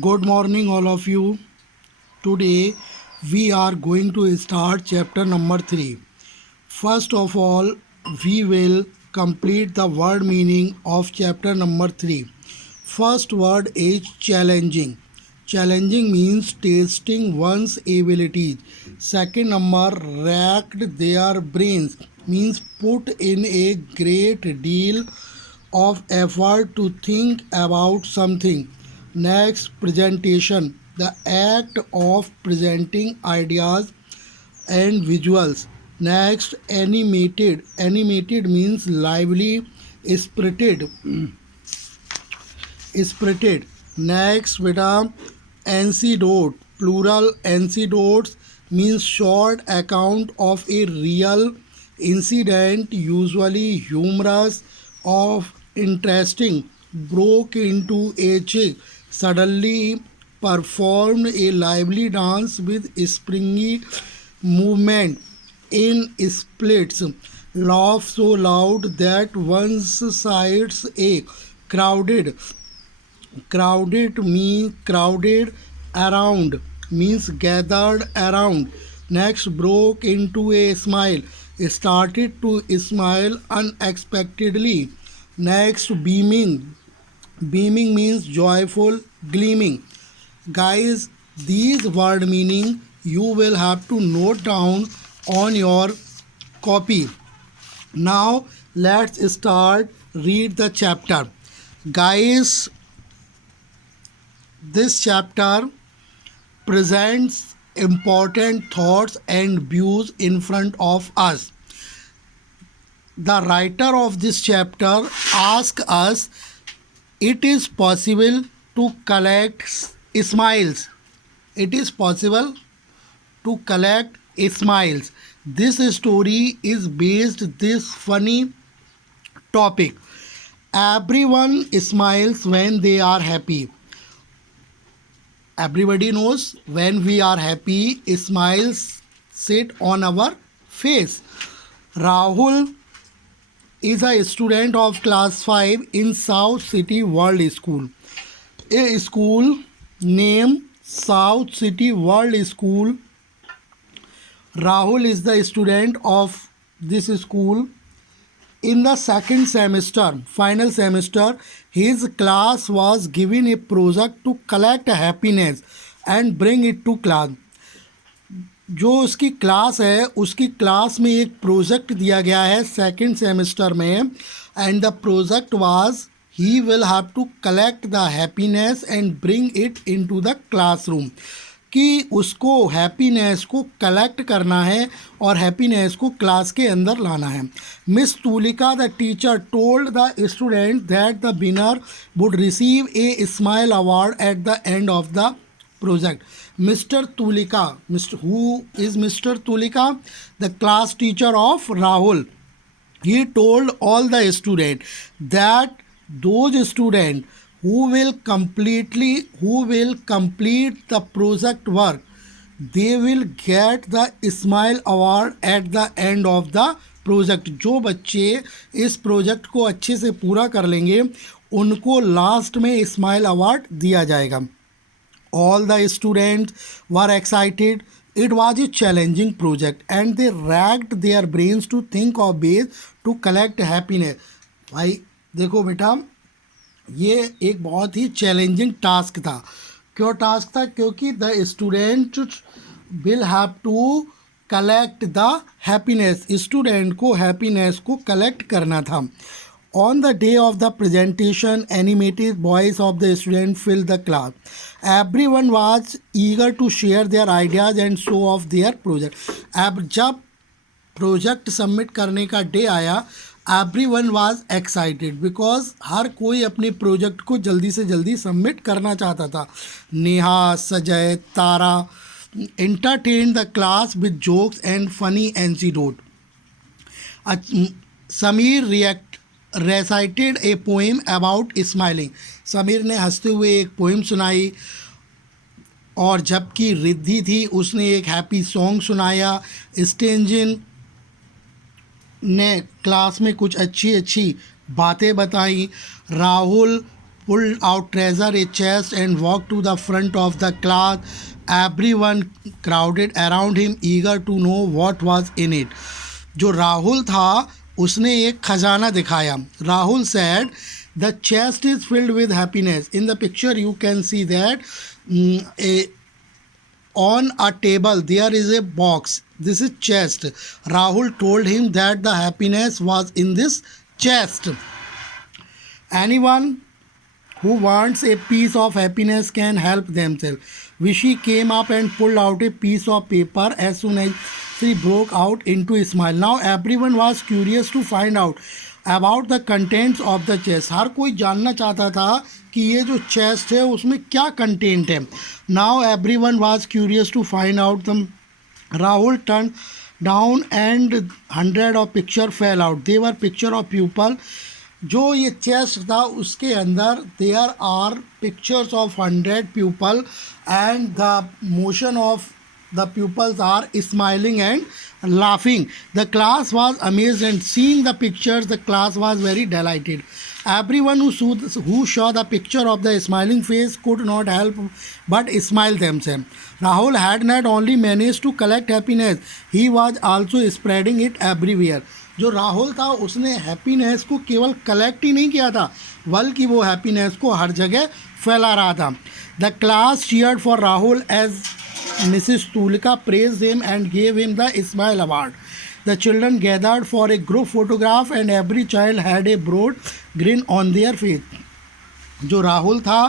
Good morning, all of you. Today we are going to start chapter number 3. First of all, we will complete the word meaning of chapter number 3. First word is challenging. Challenging means testing one's abilities. Second number, racked their brains means put in a great deal of effort to think about something. Next, presentation. The act of presenting ideas and visuals. Next, animated. Animated means lively, spirited. Spirited. Next, beta, anecdote. Plural anecdotes means short account of a real incident, usually humorous, of interesting. Broke into a chick. Suddenly performed a lively dance with springy movement in splits. Laugh so loud that one's sides ache. Crowded. Crowded around means gathered around. Next, broke into a smile. Started to smile unexpectedly. Next, beaming. Beaming means joyful, gleaming. Guys, these word meaning you will have to note down on your copy. Now let's start read the chapter. Guys, this chapter presents important thoughts and views in front of us. The writer of this chapter asks us, it is possible to collect smiles. It is possible to collect smiles. This story is based this funny topic. Everyone smiles when they are happy. Everybody knows when we are happy, smiles sit on our face. Rahul is a student of class 5 in South City World School. A school named South City World School. Rahul is the student of this school. In the second semester, final semester, his class was given a project to collect happiness and bring it to class. जो उसकी class है उसकी class में एक project दिया गया है second semester में, and the project was he will have to collect the happiness and bring it into the classroom, कि उसको हैप्पीनेस को कलेक्ट करना है और हैप्पीनेस को क्लास के अंदर लाना है. Miss Tulika the teacher told the student that the winner would receive a smile award at the end of the project. Mr. Tulika, who is Mr. Tulika? The class teacher of Rahul. He told all the students that those students who will complete the project work, they will get the smile award at the end of the project. जो बच्चे इस project को अच्छे से पूरा कर लेंगे उनको लास्ट में स्माइल अवार्ड दिया जाएगा. All the students were excited. It was a challenging project and they racked their brains to think of ways to collect happiness. भाई देखो बेटा, ये एक बहुत ही चैलेंजिंग टास्क था. क्यों टास्क था? क्योंकि the student will have to collect the happiness. Student को हैप्पीनेस को कलेक्ट करना था. On the day of the presentation, animated voice of the student filled the class. Everyone was eager to share their ideas and show off their project. अब जब project submit करने का day आया, एवरीवन वाज एक्साइटेड बिकॉज हर कोई अपने project को जल्दी से जल्दी सबमिट करना चाहता था. नेहा, सजय, तारा entertained the class with jokes and funny anecdote. Samir recited a poem about smiling. Sameer ने हंसते हुए एक पोइम सुनाई. और जबकि रिद्धि थी उसने एक हैप्पी सॉन्ग सुनाया. स्टेंजिन ने क्लास में कुछ अच्छी अच्छी बातें बताई. Rahul pulled out treasure a chest and walked to the front of the class. Everyone crowded around him eager to know what was in it. जो राहुल था उसने एक खजाना दिखाया. Rahul said the chest is filled with happiness. In the picture you can see that on a table there is a box. This is chest. Rahul told him that the happiness was in this chest. Anyone who wants a piece of happiness can help themselves. Vishy came up and pulled out a piece of paper as soon as she broke out into a smile. Now everyone was curious to find out about the contents of the chest. हर कोई जानना चाहता था कि ये जो chest है उसमें क्या content है. Now everyone was curious to find out them. Rahul turned down and hundred of picture fell out. They were picture of people. जो ये चेस्ट था उसके अंदर there are pictures of 100 people and the motion of the pupils are smiling and laughing. The class was amazed and seeing the pictures the class was very delighted. Everyone who saw the picture of the smiling face could not help but smile themselves. Rahul had not only managed to collect happiness, he was also spreading it everywhere. जो राहुल था उसने happiness को केवल collect ही नहीं किया था बल्कि वो हैप्पीनेस को हर जगह फैला रहा था. The class cheered for Rahul as Mrs. Tulika praised him and gave him the Smile Award. The children gathered for a group photograph and every child had a broad grin on their face. जो राहुल था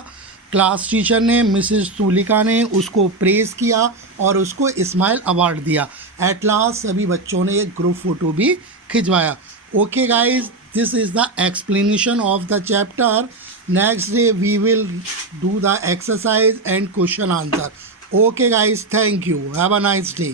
class teacher ने Mrs Tulika ने उसको praise किया और उसको smile award दिया. At last सभी बच्चों ने एक ग्रुप फ़ोटो भी खिंचवाया. Okay guys, this is the explanation of the chapter. Next day we will do the exercise and question answer. Okay guys, thank you. Have a nice day.